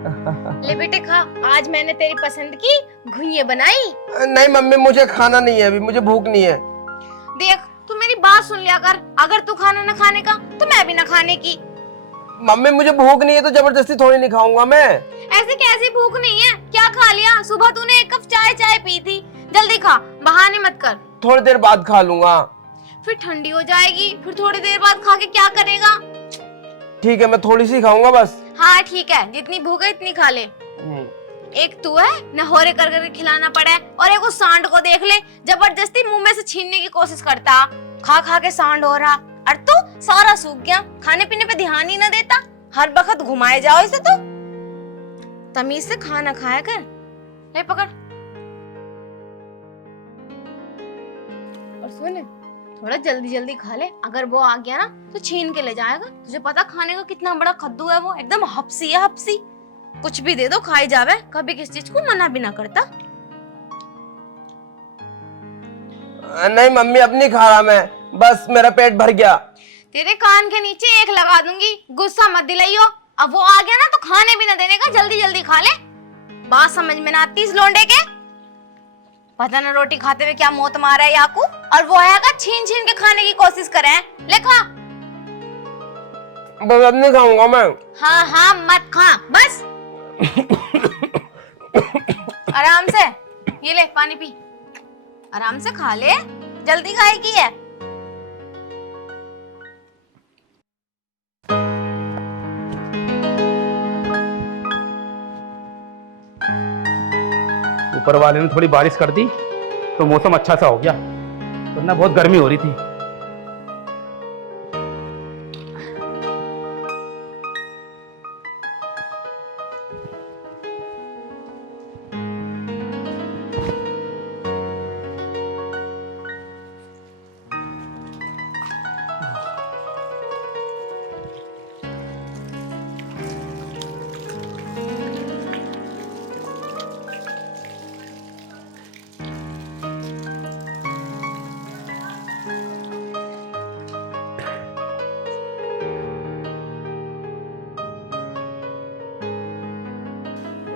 ले बेटे खा, आज मैंने तेरी पसंद की घुइयां बनाई। नहीं मम्मी, मुझे खाना नहीं है अभी, मुझे भूख नहीं है। देख तू मेरी बात सुन लिया कर, अगर तू खाना ना खाने का तो मैं भी ना खाने की। मम्मी मुझे भूख नहीं है तो जबरदस्ती थोड़ी नहीं खाऊंगा मैं। ऐसे कैसी भूख नहीं है, क्या खा लिया? सुबह तूने 1 कप चाय पी थी। जल्दी खा, बहाने मत कर। थोड़ी देर बाद खा लूंगा। फिर ठंडी हो जाएगी, फिर थोड़ी देर बाद खा के क्या करेगा? ठीक है, मैं थोड़ी सी खाऊंगा बस। हाँ ठीक है, जितनी भूख है इतनी खा ले। एक तू है नहोरे कर करके खिलाना पड़ा है, और एक उस सांड को देख ले, जबरदस्ती मुंह में से छीनने की कोशिश करता। खा खा के सांड हो रहा, और तू सारा सूख गया, खाने पीने पे ध्यान ही ना देता, हर वक्त घुमाए जाओ इसे। तो तमीज से खाना खाया कर। ले पकड़। और सुन, थोड़ा जल्दी जल्दी खा ले, अगर वो आ गया ना तो छीन के ले जाएगा। तुझे पता खाने का कितना बड़ा कद्दू है, वो एकदम हपसी है हपसी। कुछ भी दे दो खाई जावे, कभी किसी चीज को मना भी ना करता। नहीं मम्मी, अब नहीं खा रहा मैं, बस मेरा पेट भर गया। तेरे कान के नीचे एक लगा दूंगी, गुस्सा मत दिलाइयो। अब वो आ गया ना तो खाने भी ना देने का, जल्दी जल्दी खा ले। बात समझ में ना आती इस लोंडे के। पता ना रोटी खाते हुए क्या मौत मारा है याकू, और वो आएगा छीन छीन के खाने की कोशिश करे। ले खा। बस अब नहीं खाऊंगा मैं। हाँ हाँ मत खा बस। आराम से ये ले पानी पी, आराम से खा ले, जल्दी खाए की है। ऊपर वाले ने थोड़ी बारिश कर दी तो मौसम अच्छा सा हो गया, वरना बहुत गर्मी हो रही थी।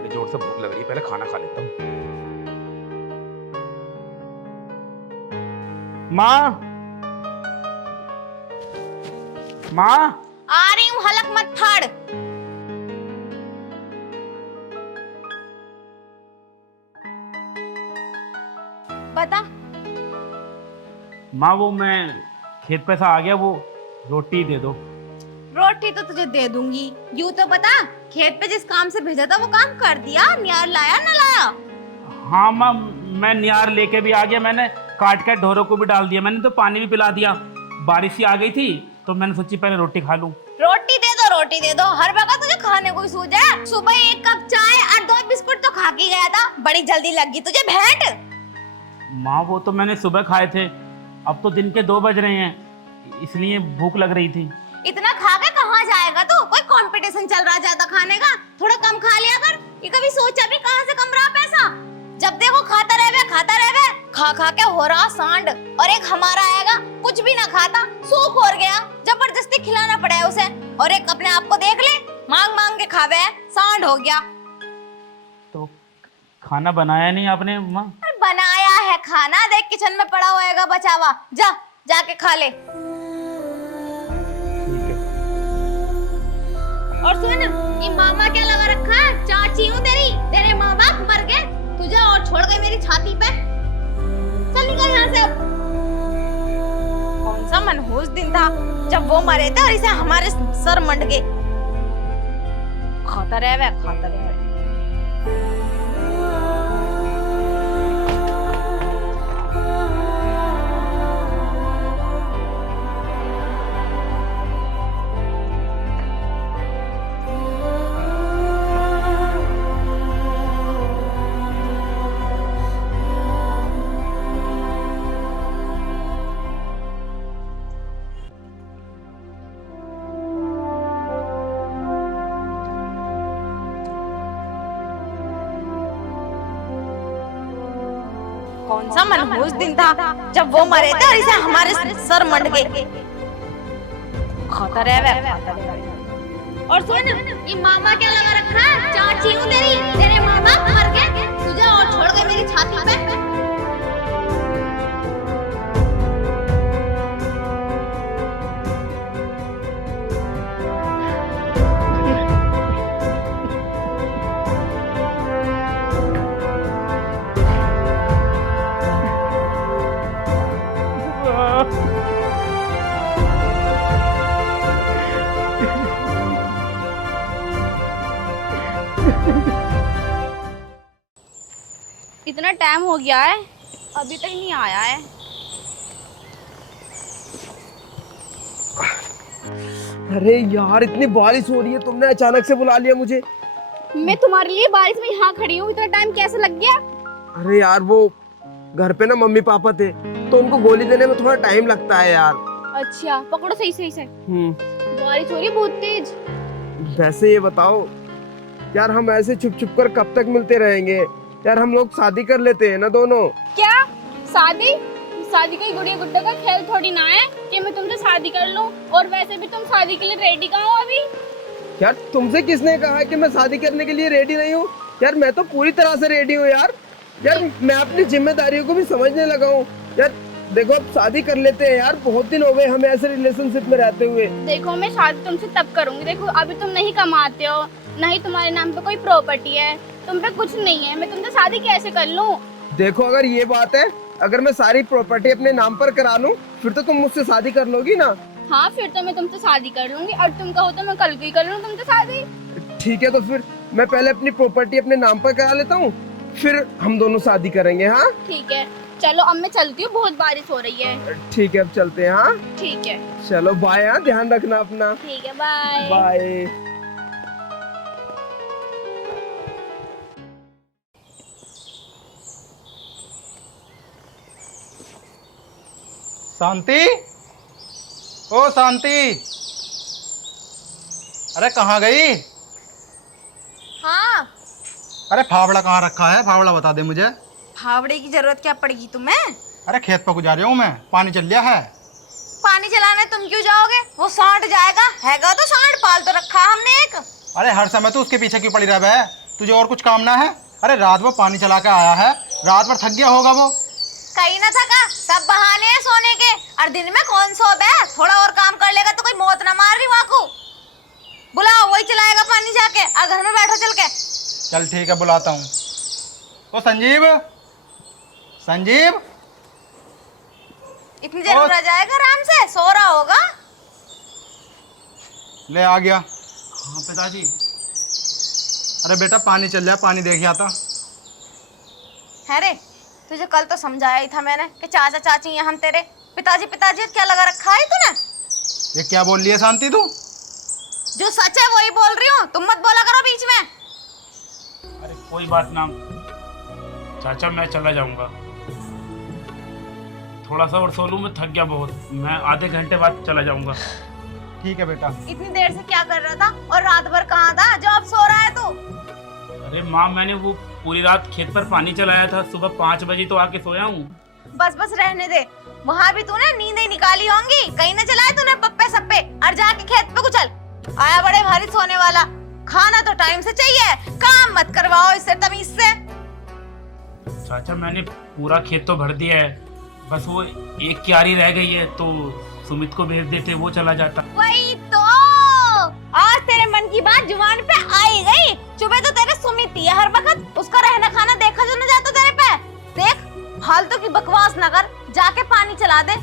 जोर से भूख लग रही है, पहले खाना खा लेता हूँ। माँ, माँ आ रही हूँ, हलक मत फाड़। बता। माँ, वो मैं खेत पे से आ गया, वो रोटी दे दो। रोटी तो तुझे दे दूंगी, यूं तो बता, खेत पे जिस काम से भेजा था वो काम कर दिया? नियार लाया ना लाया? हाँ माँ, मैं नियार लेके भी आ गया, मैंने काट के ढोरों को भी डाल दिया, मैंने तो पानी भी पिला दिया। बारिश ही आ गई थी तो मैंने सोची पहले रोटी खा लूं। रोटी दे दो, रोटी दे दो, हर वक्त तुझे खाने को ही सूझ है। सुबह 1 कप चाय और 2 बिस्कुट तो खा के गया था, बड़ी जल्दी लगी तुझे भेंट। माँ, वो तो मैंने सुबह खाए थे, अब तो दिन के 2 बज रहे हैं, इसलिए भूख लग रही थी। इतना खा के कहाँ जाएगा तू? कोई कंपटीशन चल रहा ज्यादा खाने का? थोड़ा कम खा लिया कर। ये कभी सोचा भी कहाँ से कम रहा पैसा? जब देखो खाता रहे, खा खा के हो रहा सांड। और एक हमारा आएगा, कुछ भी ना खाता, सूख हो गया, जबरदस्ती खिलाना पड़ा है उसे। और एक अपने आप को देख ले, मांग मांग के खावे, सांड हो गया। तो खाना बनाया नहीं आपने माँ? बनाया है खाना, देख किचन में पड़ा होएगा बचा हुआ, जा जाके खा ले। ठीक है। और सुन, ये मामा क्या लगा रखा है? चाची हूँ तेरी, तेरे माँ बाप मर गए, तुझे और छोड़ गए मेरी छाती पे। चल निकल यहाँ से अब। कौन सा मनहूस दिन था जब वो मरे थे और इसे हमारे सर मंड गए। खाता रहे। कौन सा मनहूस दिन था जब वो मरे थे और इसे हमारे सर मंड गए। खाता रहे। और सुन, ये मामा क्या लगा रखा है? चाची चाची हूँ तेरी, तेरे माँ बाप मर गए, तुझे और छोड़ गए मेरी छाती पे। इतना टाइम हो गया है, अभी तक नहीं आया है। अरे यार, इतनी बारिश हो रही है, तुमने अचानक से बुला लिया मुझे। मैं तुम्हारे लिए बारिश में यहाँ खड़ी हूँ, इतना टाइम कैसे लग गया? अरे यार, वो घर पे ना मम्मी पापा थे, तो उनको गोली देने में थोड़ा टाइम लगता है यार। अच्छा, पकड़ो सही सही से। बारिश हो रही है बहुत तेज। वैसे ये बताओ यार, हम ऐसे छुप छुप कर कब तक मिलते रहेंगे यार? हम लोग शादी कर लेते हैं ना दोनों। क्या शादी? शादी कोई गुड़िया गुड्डा का खेल थोड़ी ना है कि मैं तुमसे शादी कर लूं। और वैसे भी तुम शादी के लिए रेडी कहाँ हो अभी? यार, तुमसे किसने कहा है कि मैं शादी करने के लिए रेडी नहीं हूँ? यार, मैं तो पूरी तरह से रेडी हूँ यार। यार, मैं अपनी जिम्मेदारियों को भी समझने लगा हूँ यार। देखो, अब शादी कर लेते हैं यार, बहुत दिन हो गए हमें ऐसे रिलेशनशिप में रहते हुए। देखो, मैं शादी तुमसे तब करूंगी। देखो, अभी तुम नहीं कमाते हो, नहीं तुम्हारे नाम पे कोई प्रॉपर्टी है, तुम पे कुछ नहीं है, मैं तुमसे शादी कैसे कर लूं? देखो, अगर ये बात है, अगर मैं सारी प्रॉपर्टी अपने नाम पर करा लूं, फिर तो तुम मुझसे शादी कर लोगी ना? हाँ, फिर तो मैं तुमसे शादी कर लूंगी। और तुम कहो तो मैं कल को ही कर लूं तुमसे शादी। ठीक है, तो फिर मैं पहले अपनी प्रॉपर्टी अपने नाम पर करा लेता हूँ, फिर हम दोनों शादी करेंगे। हाँ ठीक है, चलो अब मैं चलती हूँ, बहुत बारिश हो रही है। ठीक है, अब चलते हैं। हाँ ठीक है, चलो, बाय। हाँ, ध्यान रखना अपना। ठीक है, बाय। बाय। शांति, ओ शांति, अरे कहाँ गई? हाँ, अरे फावड़ा कहाँ रखा है? फावड़ा बता दे मुझे। फावड़े की जरूरत क्या पड़ेगी तुम्हें? अरे खेत पर गुजार रहा हूँ मैं, पानी चल गया है। पानी चलाने तुम क्यों जाओगे? वो सांड जाएगा। हैगा तो सांड, पाल तो रखा है हमने एक। अरे हर समय तो उसके पीछे क्यों पड़ी रह बे? तुझे और कुछ काम ना है? अरे रात वो पानी चला के आया है, रात भर थक गया होगा वो। कहीं ना थका, सब बहाने हैं सोने के। और दिन में कौन सो बे? थोड़ा और काम कर लेगा तो कोई मौत ना मार रही वहाँ को। बुलाओ, वही चलाएगा पानी जाके। और घर में बैठो चल के। चल ठीक है, बुलाता हूँ। तो संजीव, संजीव, इतनी देर में रह जाएगा आराम से? सो रहा होगा। ले आ गया। हाँ पिताजी। अरे बेटा, पानी चल रहा है, पानी देख आता। है रे, तुझे कल तो समझाया ही था मैंने कि चाचा चाची हैं हम तेरे। पिताजी पिताजी क्या लगा रखा है तूने? ये क्या बोल रही है शांति तू? जो सच है वही बोल रही हूँ, तुम मत बोला करो बीच में। अरे कोई बात ना चाचा, मैं चला जाऊंगा। थोड़ा सा और सो लूं, मैं थक गया बहुत। मैं आधे घंटे बाद चला जाऊंगा। ठीक है बेटा। इतनी देर से क्या कर रहा था और रात भर कहाँ था जो अब सो रहा है तू? अरे माँ, मैंने वो पूरी रात खेत पर पानी चलाया था, सुबह 5 बजे तो आके सोया हूँ। बस बस रहने दे। वहाँ भी तूने नींद ही निकाली होंगी, कहीं न चलाए तूने पप्पे सप्पे। और जाके खेत पे कुचल। आया बड़े भारी सोने वाला। खाना तो टाइम से चाहिए, काम मत करवाओ इससे तमीज से। चाचा, मैंने पूरा खेत तो भर दिया है, बस वो एक क्यारी रह गई है, तो सुमित को भेज देते, वो चला जाता। वही तो, आज तेरे मन की बात जुबान पे आई गई। चुपे तो तेरे सुमित ही है हर वक्त। उसका रहना खाना देखा जो न जाता तेरे पे। देख, फालतू की बकवास न कर, जाके पानी चला दे।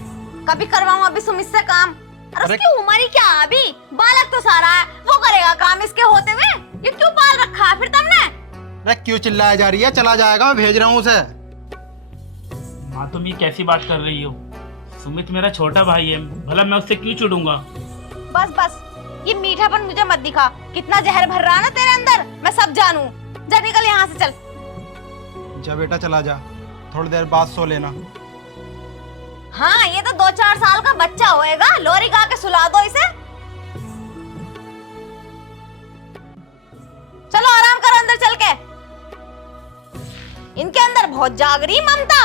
कभी करवाऊं अभी सुमित से काम। और उसकी उम्र ही क्या अभी? बालक तो सारा है, वो करेगा काम इसके होते हुए। ये क्यों पाल रखा है फिर तुमने? अरे क्यों चिल्लाया जा रही है? चला जाएगा, मैं भेज रहा हूँ उसे। माँ, तुम ये कैसी बात कर रही हो? सुमित मेरा छोटा भाई है, भला मैं उससे क्यों चिढ़ूंगा? बस बस, ये मीठापन मुझे मत दिखा। कितना जहर भर रहा है ना तेरे अंदर, मैं सब जानू। जा निकल यहाँ से, चल। जा बेटा, चला जा, थोड़ी देर बाद सो लेना। हाँ, ये तो 2-4 साल का बच्चा होएगा। लोरी गा के सुला दो इसे। चलो आराम करो अंदर चल के। इनके अंदर बहुत जाग रही ममता।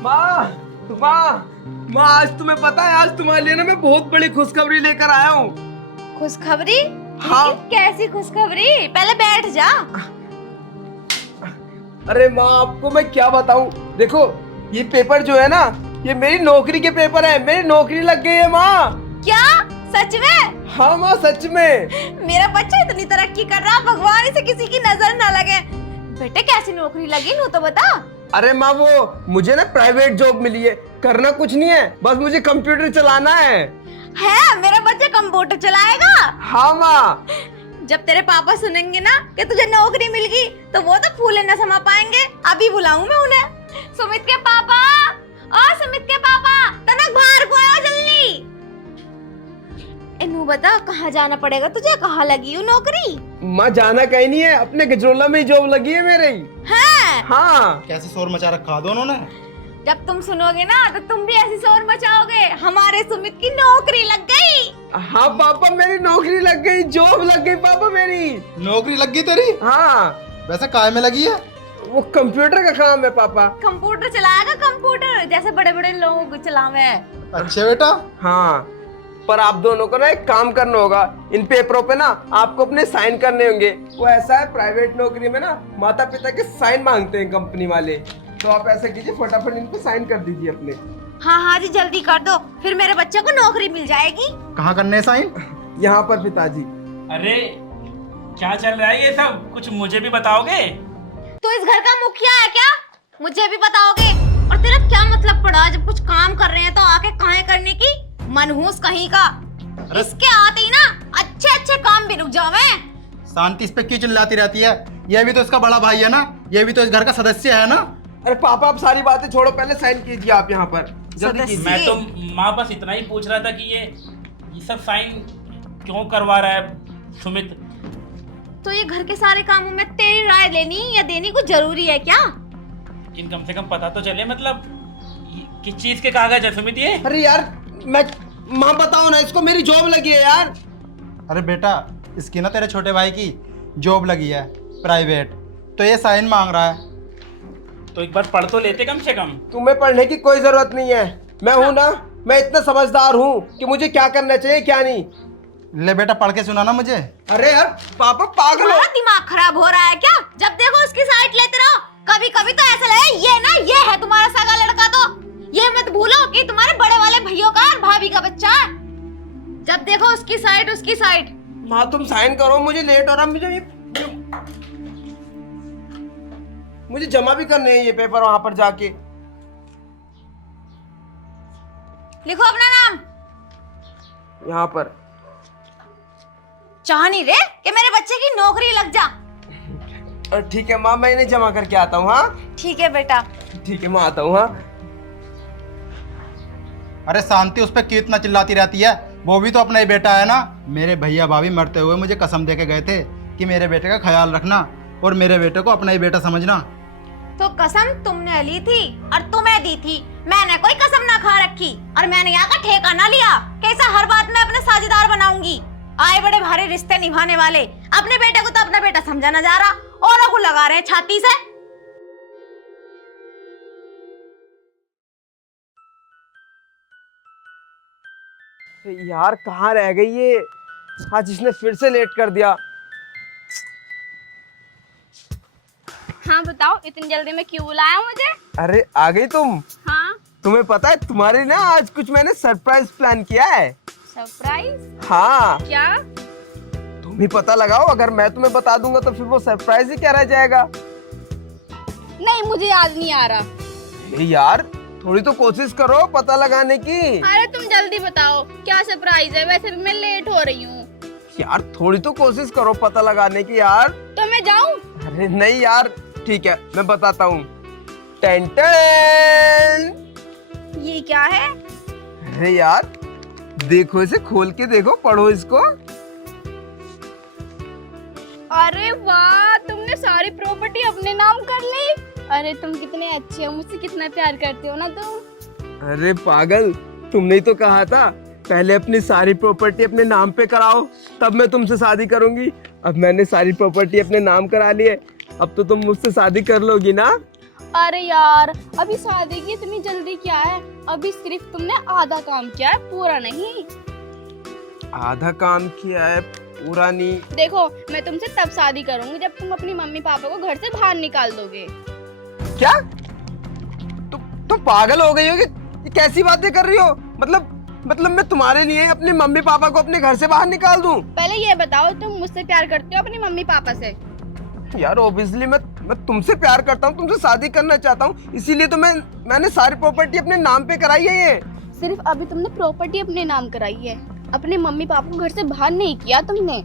माँ, माँ, माँ, आज तुम्हें पता है, आज तुम्हारे लिए ना मैं बहुत बड़ी खुशखबरी लेकर आया हूँ। खुशखबरी? हाँ। लेकिन कैसी खुशखबरी? पहले बैठ जा। अरे माँ, आपको मैं क्या बताऊं। देखो, ये पेपर जो है ना, ये मेरी नौकरी के पेपर है। मेरी नौकरी लग गई है माँ। क्या? सच में? हाँ माँ, सच में। मेरा बच्चा इतनी तरक्की कर रहा, भगवान इसे किसी की नजर ना लगे। बेटे कैसी नौकरी लगी नू तो बता। अरे माँ, वो मुझे ना प्राइवेट जॉब मिली है। करना कुछ नहीं है, बस मुझे कंप्यूटर चलाना है। मेरा बच्चा कंप्यूटर चलाएगा? हाँ माँ। जब तेरे पापा सुनेंगे ना कि तुझे नौकरी मिल गई, तो वो तो फूले न समा पाएंगे। अभी बुलाऊं मैं उन्हें। सुमित के पापा, और सुमित के पापा, तनक बाहर को आओ जल्दी। इन्हू बता, कहाँ जाना पड़ेगा तुझे? कहाँ लगी हो नौकरी? माँ, जाना कहीं नहीं है, अपने गजरोला में ही जॉब लगी है मेरी। है? हाँ। कैसे शोर मचा रखा दोनों ने। जब तुम सुनोगे ना तो तुम भी ऐसी शोर मचाओगे। हमारे सुमित की नौकरी लग गई। हाँ पापा, मेरी नौकरी लग गई, जॉब लग गई पापा मेरी। नौकरी लग गई तेरी? हाँ। वैसे काय में लगी है? वो कंप्यूटर का काम है पापा। कंप्यूटर चलाएगा, कंप्यूटर जैसे बड़े बड़े लोग चलावे। अच्छे बेटा। हाँ, पर आप दोनों को ना एक काम करना होगा। इन पेपरों पे ना आपको अपने साइन करने होंगे। वो ऐसा है, प्राइवेट नौकरी में ना माता पिता के साइन मांगते हैं कंपनी वाले। तो आप ऐसा कीजिए, फटाफट इन पे साइन कर दीजिए अपने। हाँ हाँ जी, जल्दी कर दो, फिर मेरे बच्चे को नौकरी मिल जाएगी। कहाँ करने है साइन? यहाँ पर पिताजी। अरे क्या चल रहा है ये सब, कुछ मुझे भी बताओगे? तू इस घर का मुखिया है क्या? मुझे भी बताओगे? और तेरा क्या मतलब पड़ा, जब कुछ काम कर रहे हैं तो आके काहे करने की? मनहूस कहीं का। इसके आते ही ना अच्छे अच्छे काम भी रुक जावे। शांति इस पे क्यों चिल्लाती रहती है? ये भी तो इसका बड़ा भाई है ना, ये भी तो इस घर का सदस्य है ना। अरे पापा, आप सारी बातें छोड़ो, पहले साइन कीजिए आप यहाँ पर, जल्दी सदस्य। कीजिए। मैं तो माँ बस इतना ही पूछ रहा था कि ये सब साइन क्यों करवा रहा है सुमित? तो ये घर के सारे कामों में तेरी राय लेनी या देनी कुछ जरूरी है क्या? लेकिन कम से कम पता तो चले, मतलब किस चीज के कागज है सुमित ये? अरे यार, माँ बताओ ना, इसको मेरी जॉब लगी है यार। अरे बेटा, इसकी ना तेरे छोटे भाई की जॉब लगी है प्राइवेट, तो ये साइन मांग रहा है। तो एक बार पढ़ तो लेते कम से कम। तुम्हें पढ़ने की कोई जरूरत नहीं है। मैं हूं ना, मैं इतना समझदार हूँ कि मुझे क्या करना चाहिए क्या नहीं। ले बेटा, पढ़ के सुना ना मुझे। अरे यार पापा, पागल हो। तुम्हारा दिमाग खराब हो रहा है क्या? जब देखो उसकी साइड लेते रहो। कभी कभी तो ऐसा लगे ये है तुम्हारा सगा लड़का। तो ये मत भूलो कि तुम्हारे बड़े वाले भैयों का और भाभी का बच्चा है। जब देखो उसकी साइड। माँ तुम साइन करो, मुझे लेट हो रहा। मुझे जमा भी करने हैं ये पेपर वहां पर जाके। लिखो अपना नाम। यहाँ पर चाह नहीं रे कि मेरे बच्चे की नौकरी लग जा। और ठीक है माँ, मैं इन्हें जमा करके आता हूँ। हाँ ठीक है बेटा। ठीक है, मैं आता हूँ। हाँ। अरे शांति, उस पर क्यों इतना चिल्लाती रहती है? वो भी तो अपना ही बेटा है ना। मेरे भैया भाभी मरते हुए मुझे कसम दे के गए थे कि मेरे बेटे का ख्याल रखना और मेरे बेटे को अपना ही बेटा समझना। तो कसम तुमने ली थी और तुम्हें दी थी। मैंने कोई कसम ना खा रखी और मैंने यहाँ का ठेका ना लिया। कैसा हर बात में अपने साझेदार बनाऊंगी। आए बड़े भारी रिश्ते निभाने वाले अपने बेटे को तो अपना बेटा समझा ना जा रहा, औरों को लगा रहे छाती से। यार कहाँ रह गई ये? आज इसने फिर से लेट कर दिया। हाँ बताओ, इतनी जल्दी में क्यों बुलाया मुझे? अरे आ गई तुम? हाँ। तुम्हें पता है तुम्हारी ना आज कुछ मैंने सरप्राइज प्लान किया है। सरप्राइज? हाँ, क्या? तुम ही पता लगाओ। अगर मैं तुम्हें बता दूंगा तो फिर वो सरप्राइज ही क्या रह जाएगा। नहीं, मुझे याद नहीं आ रहा। अरे यार थोड़ी तो कोशिश करो पता लगाने की। अरे तुम जल्दी बताओ क्या सरप्राइज है? वैसे भी मैं लेट हो रही हूँ। यार थोड़ी तो कोशिश करो पता लगाने की यार। तो मैं जाऊँ? अरे नहीं यार, ठीक है मैं बताता हूँ। Ten ten. ये क्या है? अरे यार देखो, इसे खोल के देखो, पढ़ो इसको। अरे वाह, तुमने सारी प्रॉपर्टी अपने नाम कर ली। अरे तुम कितने अच्छे हो, मुझसे कितना प्यार करते हो ना तुम। अरे पागल, तुमने ही तो कहा था पहले अपनी सारी प्रॉपर्टी अपने नाम पे कराओ, तब मैं तुमसे शादी करूंगी। अब मैंने सारी प्रॉपर्टी अपने नाम करा ली है, अब तो तुम मुझसे शादी कर लोगी ना? अरे यार, अभी शादी की इतनी जल्दी क्या है? अभी सिर्फ तुमने आधा काम किया है, पूरा नहीं। आधा काम किया है, पूरा नहीं। देखो मैं तुमसे तब शादी करूंगी जब तुम अपनी मम्मी पापा को घर से बाहर निकाल दोगे। क्या तुम पागल हो गई हो कि ये कैसी बातें कर रही हो? मतलब मैं तुम्हारे लिए अपने मम्मी पापा को अपने घर से बाहर निकाल दूं? पहले ये बताओ तुम मुझसे प्यार करते हो अपनी मम्मी पापा से? यार ऑब्वियसली मैं तुमसे प्यार करता हूँ, तुमसे शादी करना चाहता हूँ, इसीलिए तो मैंने सारी प्रॉपर्टी अपने नाम पे कराई है। ये सिर्फ अभी तुमने प्रॉपर्टी अपने नाम कराई है, अपने मम्मी पापा को घर से बाहर नहीं किया तुमने।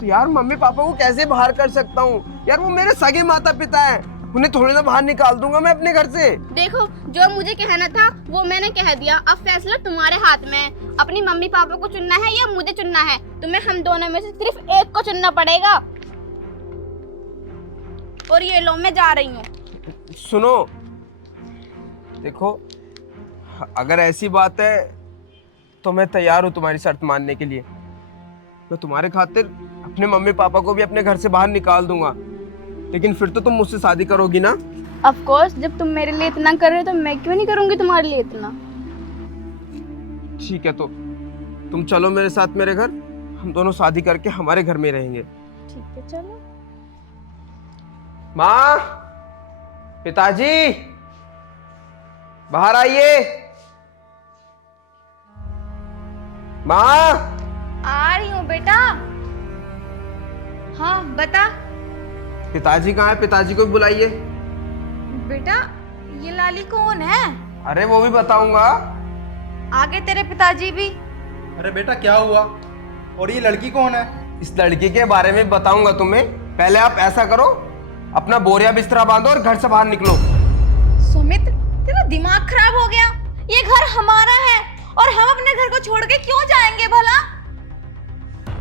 तो यार मम्मी पापा को कैसे बाहर कर सकता हूँ यार? वो मेरे सगे माता पिता हैं, उन्हें थोड़ी ना बाहर निकाल दूंगा मैं अपने घर से। देखो जो मुझे कहना था वो मैंने कह दिया, अब फैसला तुम्हारे हाथ में है। अपनी मम्मी पापा को चुनना है या मुझे चुनना है? तुम्हें हम दोनों में से सिर्फ एक को चुनना पड़ेगा। और ये लो मैं जा रही हूँ। सुनो, देखो अगर ऐसी बात है तो मैं तैयार हूँ तुम्हारी शर्त मानने के लिए। मैं तुम्हारे खातिर अपने मम्मी पापा को भी अपने घर से बाहर निकाल दूंगा, लेकिन फिर तो तुम मुझसे शादी करोगी ना? ऑफ कोर्स, जब तुम मेरे लिए इतना कर रहे हो तो मैं क्यों नहीं करूंगी तुम्हारे लिए इतना। ठीक है, तो तुम चलो मेरे साथ मेरे घर, हम दोनों शादी करके हमारे घर में रहेंगे। ठीक है चलो। माँ, पिताजी, बाहर आइए। माँ, आ रही हूँ बेटा। हाँ बता। पिताजी कहाँ है? पिताजी को भी बुलाइए। बेटा ये लाली कौन है? अरे वो भी बताऊंगा। आगे तेरे पिताजी भी। अरे बेटा क्या हुआ? और ये लड़की कौन है? इस लड़की के बारे में बताऊंगा तुम्हें। पहले आप ऐसा करो, अपना बोरिया बिस्तरा बांधो और घर से बाहर निकलो। सुमित तेरा दिमाग खराब हो गया? ये घर हमारा है और हम अपने घर को छोड़ के क्यों जाएंगे भला?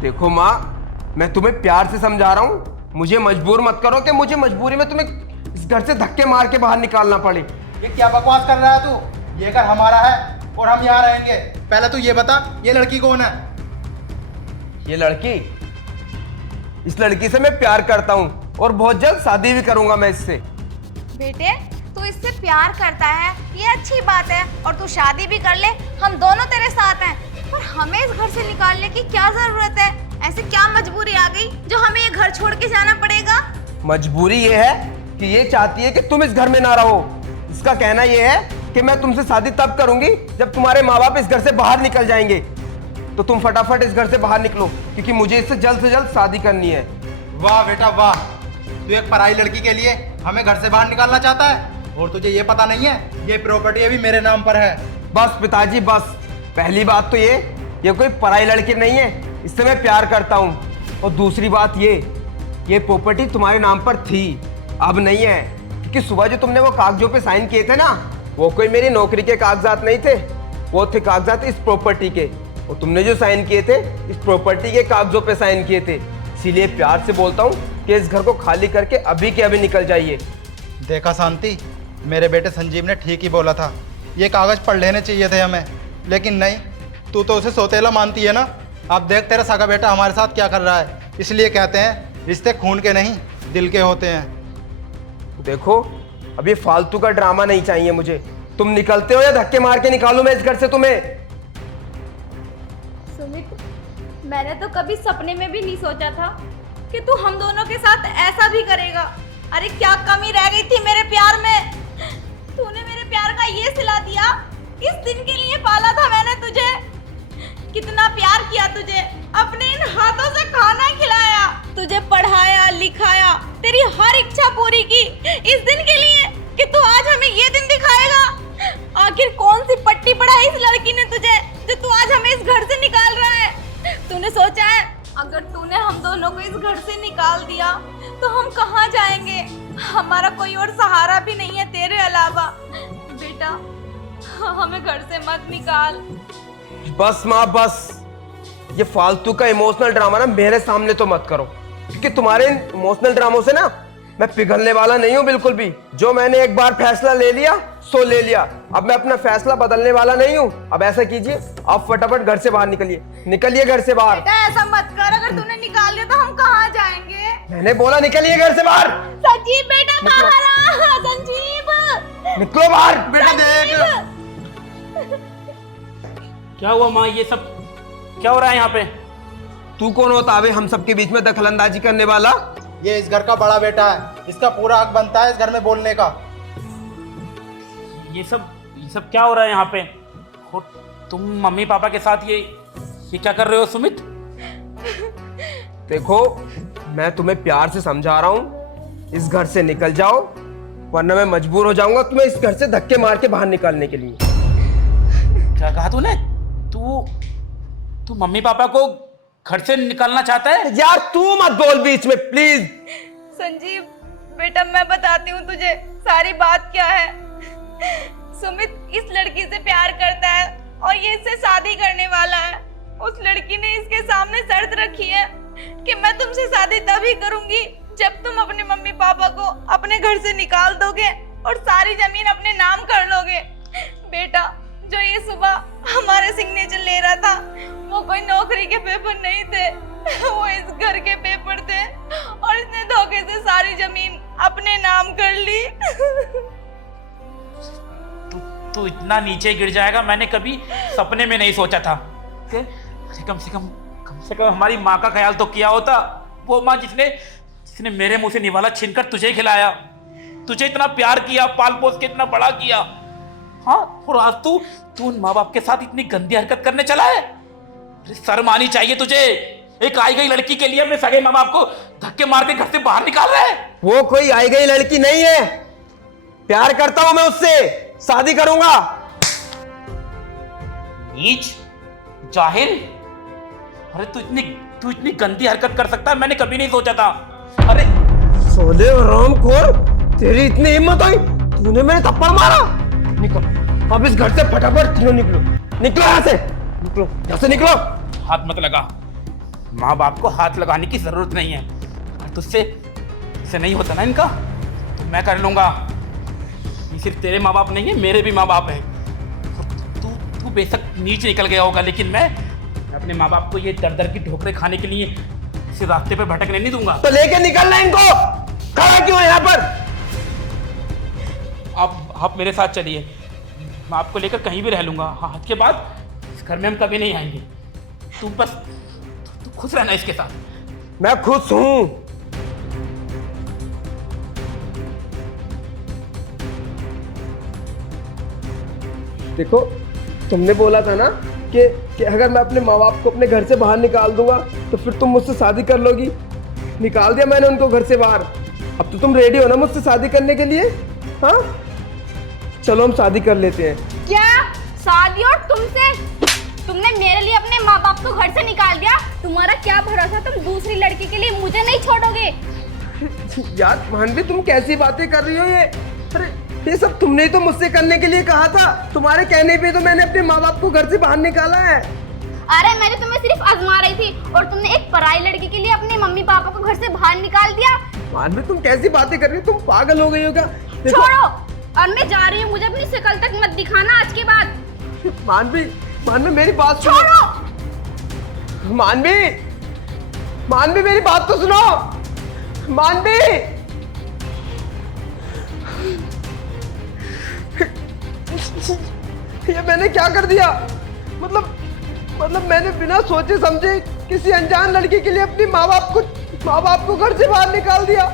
देखो माँ, मैं तुम्हें प्यार से समझा रहा हूँ, मुझे मजबूर मत करो कि मुझे मजबूरी में तुम्हें इस घर से धक्के मार के बाहर निकालना पड़े। ये क्या बकवास कर रहा है तू? ये घर हमारा है और हम यहाँ रहेंगे। पहले तू ये बता, ये लड़की कौन है? ये लड़की, इस लड़की से मैं प्यार करता हूँ और बहुत जल्द शादी भी करूंगा मैं इससे। बेटे तू इससे प्यार करता है ये अच्छी बात है, और तू शादी भी कर ले, हम दोनों तेरे साथ हैं। पर हमें इस घर से निकालने की क्या जरूरत है? ऐसे क्या मजबूरी आ गई जो हमें ये घर छोड़ के जाना पड़ेगा? मजबूरी ये है कि ये चाहती है कि तुम इस घर में ना रहो। इसका कहना ये है कि मैं तुमसे शादी तब करूंगी जब तुम्हारे माँ बाप इस घर से बाहर निकल जाएंगे। तो तुम फटाफट इस घर से बाहर निकलो, क्योंकि मुझे इससे जल्द से जल्द शादी करनी है। वाह बेटा वाह, तू एक पराई लड़की के लिए हमें घर से बाहर निकालना चाहता है, और तुझे ये पता नहीं है ये प्रॉपर्टी अभी मेरे नाम पर है। बस पिताजी बस, पहली बात तो ये कोई पराई लड़की नहीं है, इससे मैं प्यार करता हूँ। और दूसरी बात ये प्रॉपर्टी तुम्हारे नाम पर थी, अब नहीं है, क्योंकि सुबह जो तुमने वो कागजों पे साइन किए थे ना, वो कोई मेरी नौकरी के कागजात नहीं थे, वो थे कागजात इस प्रॉपर्टी के। और तुमने जो साइन किए थे इस प्रॉपर्टी के कागजों पे साइन किए थे, इसीलिए प्यार से बोलता हूँ कि इस घर को खाली करके अभी के अभी निकल जाइए। देखा शांति, मेरे बेटे संजीव ने ठीक ही बोला था, ये कागज पढ़ लेने चाहिए थे हमें, लेकिन नहीं, तू तो उसे सौतेला मानती है ना। अब देख तेरा सगा बेटा हमारे साथ क्या कर रहा है। इसलिए कहते हैं रिश्ते खून के नहीं दिल के होते हैं। देखो अब ये फालतू का ड्रामा नहीं चाहिए मुझे। तुम निकलते हो या धक्के मार के निकालूं मैं इस घर से तुम्हें? सुमित, मैंने तो कभी सपने में भी नहीं सोचा था कि तू हम दोनों के साथ ऐसा भी करेगा। अरे क्या कमी रह गई थी मेरे प्यार में? तूने मेरे प्यार का ये सिला दिया। किस दिन के लिए पाला था मैंने तुझे? कितना प्यार किया तुझे, अपने इन हाथों से खाना खिलाया, तुझे पढ़ाया लिखाया, तेरी हर इच्छा पूरी की, इस दिन के लिए कि तू आज हमें ये दिन दिखाएगा। आखिर कौन सी पट्टी पढ़ाई इस लड़की ने तुझे जो तू आज हमें इस घर से निकाल रहा है? तूने सोचा है अगर तूने हम दोनों को इस घर से निकाल दिया तो हम कहाँ जाएंगे? हमारा कोई और सहारा भी नहीं है तेरे अलावा। बेटा हमें घर से मत निकाल। बस माँ बस, ये फालतू का इमोशनल ड्रामा ना मेरे सामने तो मत करो, क्योंकि तुम्हारे इमोशनल ड्रामों से ना मैं पिघलने वाला नहीं हूँ बिल्कुल भी। जो मैंने एक बार फैसला ले लिया सो ले लिया, अब मैं अपना फैसला बदलने वाला नहीं हूँ। अब ऐसा कीजिए, आप फटाफट घर से बाहर निकलिए, निकलिए घर से बाहर। बेटा ऐसा मत कर, अगर तूने निकाल दिया तो हम कहाँ जाएंगे? मैंने बोला निकलिए घर से बाहर। संजीव बेटा बाहर आ। संजीव निकलो बाहर। बेटा देख, क्या हुआ माँ? ये सब क्या हो रहा है यहाँ पे? तू कौन होता है हम सबके बीच में दखलंदाजी करने वाला? ये इस घर का बड़ा बेटा है, इसका पूरा हक बनता है इस घर में बोलने का। ये सब क्या हो रहा है यहाँ पे? और तुम मम्मी पापा के साथ ये क्या कर रहे हो सुमित? देखो, मैं तुम्हें प्यार से समझा रहा हूँ, इस घर से निकल जाओ, वरना मैं मजबूर हो जाऊंगा तुम्हें इस घर से धक्के मार के बाहर निकालने के लिए। क्या कहा तूने? तू मम्मी पापा को घर से निकालना चाहता है? यार तू मत बोल बीच में प्लीज। संजीव बेटा, मैं बताती हूँ तुझे सारी बात क्या है। सुमित इस लड़की से प्यार करता है और ये इससे शादी करने वाला है। उस लड़की ने इसके सामने शर्त रखी है कि मैं तुमसे शादी तभी करूंगी जब तुम अपने मम्मी पापा को अपने घर से निकाल दोगे और सारी जमीन अपने नाम कर लोगे। बेटा, जो ये सुबह हमारे सिग्नेचर ले रहा था वो कोई नौकरी के पेपर नहीं थे, वो इस घर के पेपर थे और इसने धोखे से सारी जमीन अपने नाम कर ली। तू इतना नीचे गिर जाएगा मैंने कभी सपने में नहीं सोचा था। कम से कम हमारी माँ का ख्याल तो किया होता। वो माँ जिसने मेरे मुंह से निवाला छीनकर तुझे खिलाया, तुझे इतना प्यार किया, पाल पोस के इतना बड़ा किया। हाँ, और आज तू उन माँ बाप के साथ इतनी गंदी हरकत करने चला है। अरे शर्म आनी चाहिए तुझे। एक आई गई लड़की के लिए अपने सगे माँ बाप को धक्के मार के घर से बाहर निकाल रहा है। वो कोई आई गई लड़की नहीं है, प्यार करता हूं मैं उससे, शादी करूंगा। नीच, जाहिल। अरे तू इतनी गंदी हरकत कर सकता है मैंने कभी नहीं सोचा था। अरे सोले रामखोर, तेरी इतनी हिम्मत हुई, तूने मेरे थप्पड़ मारा। निकलो अब इस घर से फटाफट, तीनों निकलो यहाँ से, निकलो यहाँ से, निकलो। हाथ मत लगा, माँ बाप को हाथ लगाने की जरूरत नहीं है। अगर तुझसे नहीं होता ना इनका तो मैं कर लूंगा। ये सिर्फ तेरे माँ बाप नहीं है, मेरे भी माँ बाप हैं। तू बेशक नीच निकल गया होगा, लेकिन मैं अपने माँ बाप को ये दर दर की ठोकरें खाने के लिए इस रास्ते पे भटकने नहीं दूंगा। तो लेके निकलना इनको, खड़ा क्यों है यहाँ पर? आप मेरे साथ चलिए, मैं आपको लेकर कहीं भी रह लूंगा। आज के बाद इस घर में हम कभी नहीं आएंगे। तू खुश रहना इसके साथ। मैं खुश हूं। देखो, तुमने बोला था ना कि अगर मैं अपने माँ बाप को अपने घर से बाहर निकाल दूंगा तो फिर तुम मुझसे शादी कर लोगी। निकाल दिया मैंने उनको घर से बाहर। अब तो तुम रेडी हो ना मुझसे शादी करने के लिए? हाँ, चलो हम शादी कर लेते हैं। क्या शादी? और तुमसे? तुमने मेरे लिए अपने माँ बाप को घर से निकाल दिया। तुम्हारा क्या भरोसा तुम दूसरी लड़की के लिए मुझे नहीं छोड़ोगे? यार मानवी, तुम कैसी बातें कर रही हो ये? अरे ये सब तुमने ही तो मुझसे करने के लिए कहा था। तुम्हारे कहने पे तो मैंने अपने माँ बाप को घर से बाहर निकाला है। अरे मैंने तुम्हें सिर्फ आजमा रही थी और तुमने एक पराई लड़की के लिए अपने मम्मी पापा को घर से बाहर निकाल दिया। मानवी, तुम कैसी बातें कर रही हो? तुम पागल हो गई हो क्या? छोड़ो, और मैं जा रही हूँ। मुझे अपनी शक्ल तक मत दिखाना आज के बाद। मानवी मेरी बात सुनो। छोड़ो। मानवी मेरी बात तो सुनो। मानवी, ये मैंने क्या कर दिया? मतलब मैंने बिना सोचे समझे किसी अनजान लड़की के लिए अपनी माँ बाप को घर से बाहर निकाल दिया।